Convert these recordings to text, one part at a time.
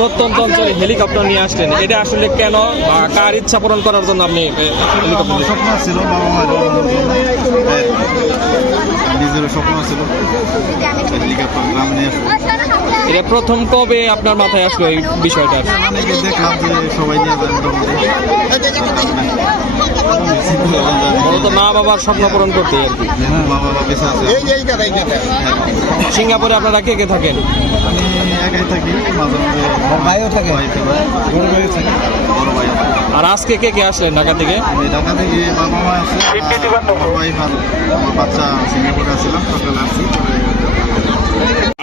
প্রত্যন্ত অঞ্চলে হেলিকপ্টার নিয়ে আসলেন, এটা আসলে কেন বা কার ইচ্ছা পূরণ করার জন্য আপনি হেলিকপ্টার? স্বপ্ন ছিল বাবা মায়ের নিজের স্বপ্ন ছিল হেলিকপ্টার গ্রাম নিয়ে আসবো। এটা প্রথম কবে আপনার মাথায় আসলো এই বিষয়টা? অনেকে দেখলাম যে সবাই নিয়ে যায় মূলত মা বাবার স্বপ্ন পূরণ করতে আর কি। মা বাবা বেঁচে আছে। সিঙ্গাপুরে আপনারা কে কে থাকেন? আমি একাই থাকি, মাঝে মাঝে ভাইও থাকে, বড় ভাই থাকে, বড় ভাই। আর আজকে কে কে আসলেন ঢাকা থেকে? ঢাকা থেকে বাবা মা আছে, বড় ভাই, আমার বাচ্চা সিঙ্গাপুরে আসছিলাম, সকালে আসছি।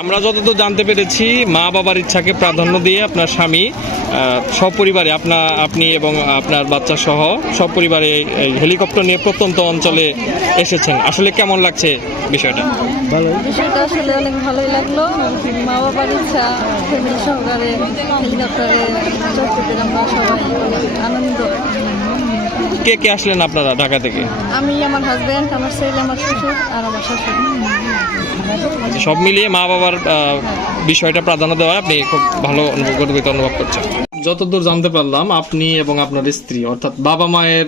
আমরা যতদূর জানতে পেরেছি, মা বাবার ইচ্ছাকে প্রাধান্য দিয়ে আপনার স্বামী সপরিবারে আপনি এবং আপনার বাচ্চা সহ সপরিবারে হেলিকপ্টার নিয়ে প্রত্যন্ত অঞ্চলে এসেছেন। আসলে কেমন লাগছে বিষয়টা? বিষয়টা আসলে অনেক ভালোই লাগলো। মা বাবার ইচ্ছা ফ্যামিলি সহকারে হেলিকপ্টারে চড়তে পেরে আমরা সবাই আনন্দ। কে কে আসলেন আপনারা ঢাকা থেকে? আমি, আমার হাজব্যান্ড, আমার ছেলে, আমার শ্বশুর আর আমার শাশুড়ি। সব মিলিয়ে মা বাবার বিষয়টা প্রাধান্য দেওয়া আপনি খুব ভালো গর্বিত অনুভব করছেন। যতদূর জানতে পারলাম, আপনি এবং আপনার স্ত্রী অর্থাৎ বাবা মায়ের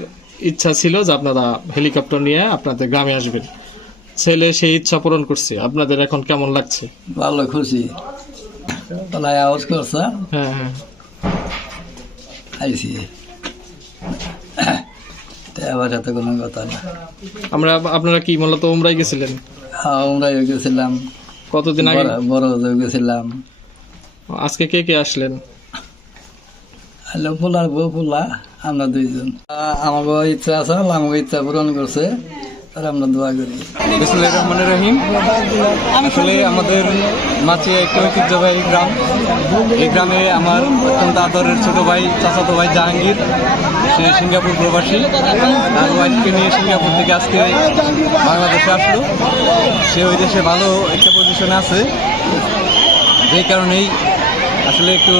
ইচ্ছা ছিল যে আপনারা হেলিকপ্টার নিয়ে আপনাদের গ্রামে আসবেন। ছেলে সেই ইচ্ছা পূরণ করছে, আপনাদের এখন কেমন লাগছে? ভালো, খুশি। আওয়াজ করছে, হ্যাঁ হ্যাঁ, আইসি আবার এত কোনো কথা না। আপনারা কি মূলত উমরাই গেছিলেন? আমরা গেছিলাম, কতদিন আগে? বড় গেছিলাম। আজকে কে কে আসলেন? পোলার বউ, পোলা, আমরা দুইজন। আমাকে ইচ্ছা আছে, আমাকে ইচ্ছা পূরণ করছে, আর আমরা দোয়া করি। বিসমিল্লাহির রহমানির রহিম। আসলে আমাদের মাছিয়া একটি ঐতিহ্যবাহী গ্রাম। এই গ্রামে আমার অত্যন্ত আদরের ছোট ভাই, চাচাতো ভাই জাহাঙ্গীর, সে সিঙ্গাপুর প্রবাসী। তার ওয়াইফকে নিয়ে সিঙ্গাপুর থেকে আজকে বাংলাদেশে আসলো। সে ওই দেশে ভালো একটা পজিশনে আছে, যেই কারণেই আসলে একটু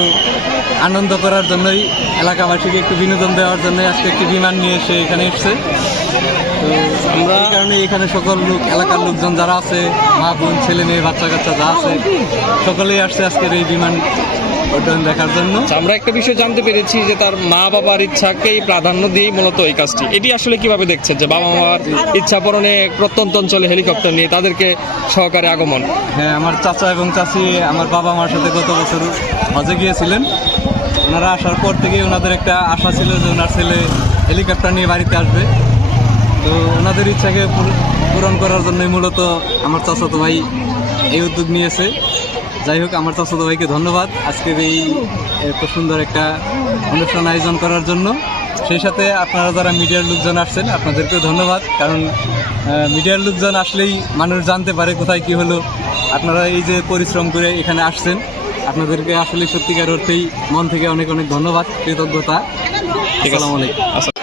আনন্দ করার জন্যই, এলাকাবাসীকে একটু বিনোদন দেওয়ার জন্য আজকে একটি বিমান নিয়ে এসে এখানে এসছে। তো আমরা এই কারণে এখানে সকল লোক, এলাকার লোকজন যারা আছে, মা বোন, ছেলে মেয়ে, বাচ্চা কাচ্চা যা আছে, সকলেই আসছে আজকের এই বিমান উড্ডয়ন দেখার জন্য। আমরা একটা বিষয় জানতে পেরেছি যে তার মা বাবার ইচ্ছাকেই প্রাধান্য দিয়েই মূলত এই কাজটি। এটি আসলে কিভাবে দেখছেন যে বাবা মার ইচ্ছা পূরণে প্রত্যন্ত অঞ্চলে হেলিকপ্টার নিয়ে তাদেরকে সহকারে আগমন? হ্যাঁ, আমার চাচা এবং চাচি আমার বাবা মার সাথে গত বছর হজে গিয়েছিলেন। ওনারা আসার পর থেকে ওনাদের একটা আশা ছিল যে ওনার ছেলে হেলিকপ্টার নিয়ে বাড়িতে আসবে। তো তো ওনাদের ইচ্ছাকে পূরণ করার জন্যই মূলত আমার চাচাতো ভাই এই উদ্যোগ নিয়েছে। যাই হোক, আমার চাচাতো ভাইকে ধন্যবাদ আজকের এই এত সুন্দর একটা অনুষ্ঠান আয়োজন করার জন্য। সেই সাথে আপনারা যারা মিডিয়ার লোকজন আসছেন আপনাদেরকেও ধন্যবাদ, কারণ মিডিয়ার লোকজন আসলেই মানুষ জানতে পারে কোথায় কি হলো। আপনারা এই যে পরিশ্রম করে এখানে আসছেন, আপনাদেরকে আসলে সত্যিকার অর্থেই মন থেকে অনেক অনেক ধন্যবাদ, কৃতজ্ঞতা। আসসালামু আলাইকুম।